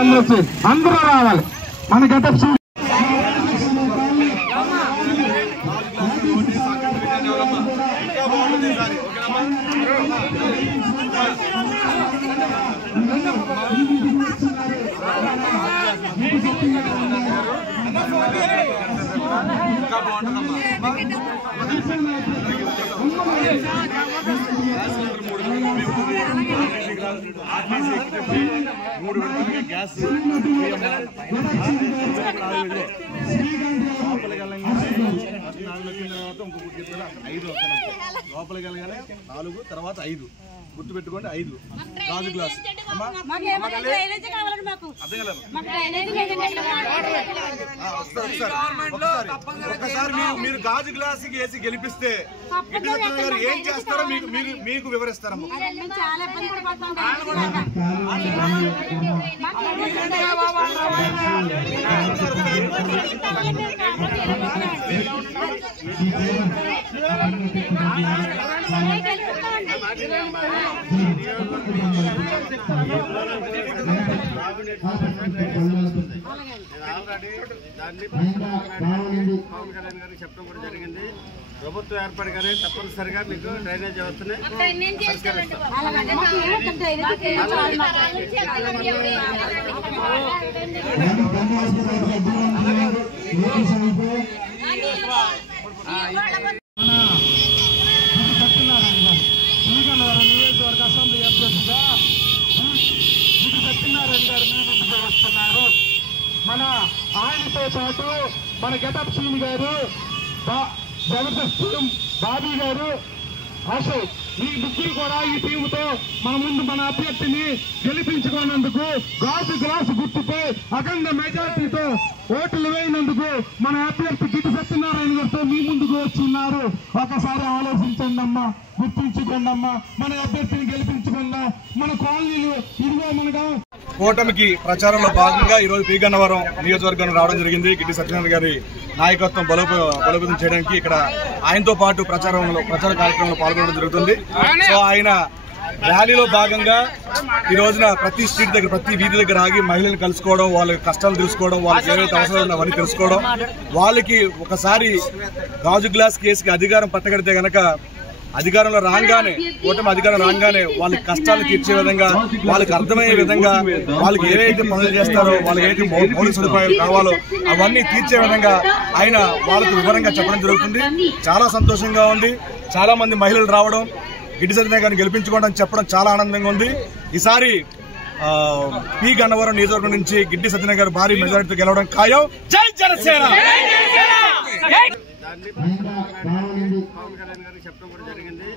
అందరూ రావాలి మన గెటప్ గ్యాస్ లోపలికి వెళ్ళగానే 4 తర్వాత 5 గుర్తు పెట్టుకోండి 5 గాజు గ్లాస్ ఒకసారి మీరు గాజు గ్లాస్ వేసి గెలిపిస్తే గారు ఏం చేస్తారో మీకు వివరిస్తారమ్మా. చెప్పడం కూడా జరిగింది. ప్రభుత్వం ఏర్పడగానే తప్పనిసరిగా మీకు డ్రైనేజ్ వ్యవస్థని నియోజకవర్గ అసెంబ్లీ అభ్యర్థిగా సత్యనారాయణ గారు ముందుకు వస్తున్నారు. మన ఆయనతో పాటు మన గెటప్ సీన్ గారు, జబర్దస్త్ టీం బాబీ గారు, అశోక్, మీ ముగ్గురు కూడా ఈ టీంతో మన ముందు మన అభ్యర్థిని గెలిపించుకున్నందుకు గాజు గ్లాసు గుర్తుపై అఖండ మెజార్టీతో ఓట్లు వేయినందుకు మన అభ్యర్థి గిట్టి సత్యనారాయణ గారితో మీ ముందుకు వచ్చిన్నారు. ఒకసారి ఆలోచించండి అమ్మా, గుర్తించుకోండి అమ్మా, మన అభ్యర్థిని గెలిపించుకుందా. మన కాలనీలు ఇదిగో మనగా కూటమికి ప్రచారంలో భాగంగా ఈరోజు పి గన్నవరం నియోజకవర్గం రావడం జరిగింది. గిట్టి సత్యనారాయణ గారి నాయకత్వం బలోపేతం చేయడానికి ఇక్కడ ఆయనతో పాటు ప్రచార కార్యక్రమంలో పాల్గొనడం జరుగుతుంది. సో ఆయన ర్యాలీలో భాగంగా ఈ రోజున ప్రతి స్ట్రీట్ దగ్గర, ప్రతి వీధి దగ్గర ఆగి మహిళలను కలుసుకోవడం, వాళ్ళ కష్టాలు తెలుసుకోవడం, వాళ్ళకి ఏవైతే అవసరం ఉందో అవన్నీ తెలుసుకోవడం, వాళ్ళకి ఒకసారి గాజు గ్లాస్ కేసుకి అధికారం పట్టగడితే గనక అధికారంలో రాగానే, కూటమి అధికారం రాగానే వాళ్ళకి కష్టాలు తీర్చే విధంగా, వాళ్ళకి అర్థమయ్యే విధంగా, వాళ్ళకి ఏవైతే పనులు చేస్తారో, వాళ్ళకి ఏవైతే మౌలిక సదుపాయాలు కావాలో అవన్నీ తీర్చే విధంగా ఆయన వాళ్ళకు వివరంగా చెప్పడం జరుగుతుంది. చాలా సంతోషంగా ఉంది. చాలా మంది మహిళలు రావడం, గిట్టి సత్యనారాయణ గారిని గెలిపించుకోవడం చెప్పడం చాలా ఆనందంగా ఉంది. ఈసారి పి గన్నవరం నియోజకవర్గం నుంచి గిట్టి సత్యనారాయణ గారు భారీ మెజారిటీతో గెలవడం ఖాయం. జై జనసేన. చెప్పడం కూడా జరిగింది.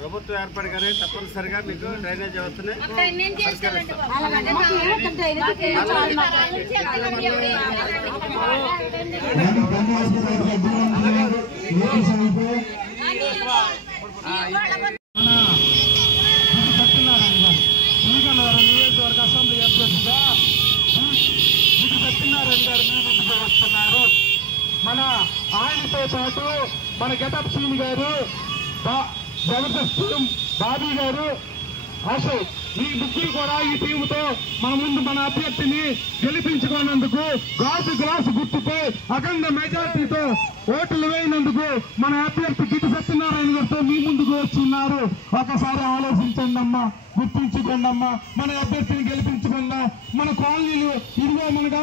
ప్రభుత్వం ఏర్పడగానే తప్పనిసరిగా మీకు డ్రైనేజ్ వ్యవస్థని నియోజకవర్గ అసెంబ్లీ అభ్యర్థిగా సత్యనారాయణ గారు ముందుకు వస్తున్నారు. మన ఆయనతో పాటు మన గెటప్ సీన్ గారు, జబర్దస్త్ టీం బాబీ గారు, అశోక్, మీ ముగ్గురు కూడా ఈ టీంతో మన ముందు మన అభ్యర్థిని గెలిపించుకున్నందుకు గాజు గ్లాసు గుర్తుపై అఖండ మెజార్టీతో ఓట్లు వేయినందుకు మన అభ్యర్థి గిట్టి సత్యనారాయణ గారితో మీ ముందుకు వచ్చిన్నారు. ఒకసారి ఆలోచించండి అమ్మా, గుర్తించుకోండి అమ్మా, మన అభ్యర్థిని గెలిపించుకుందా. మన కాలనీలు ఇదిగో మనగా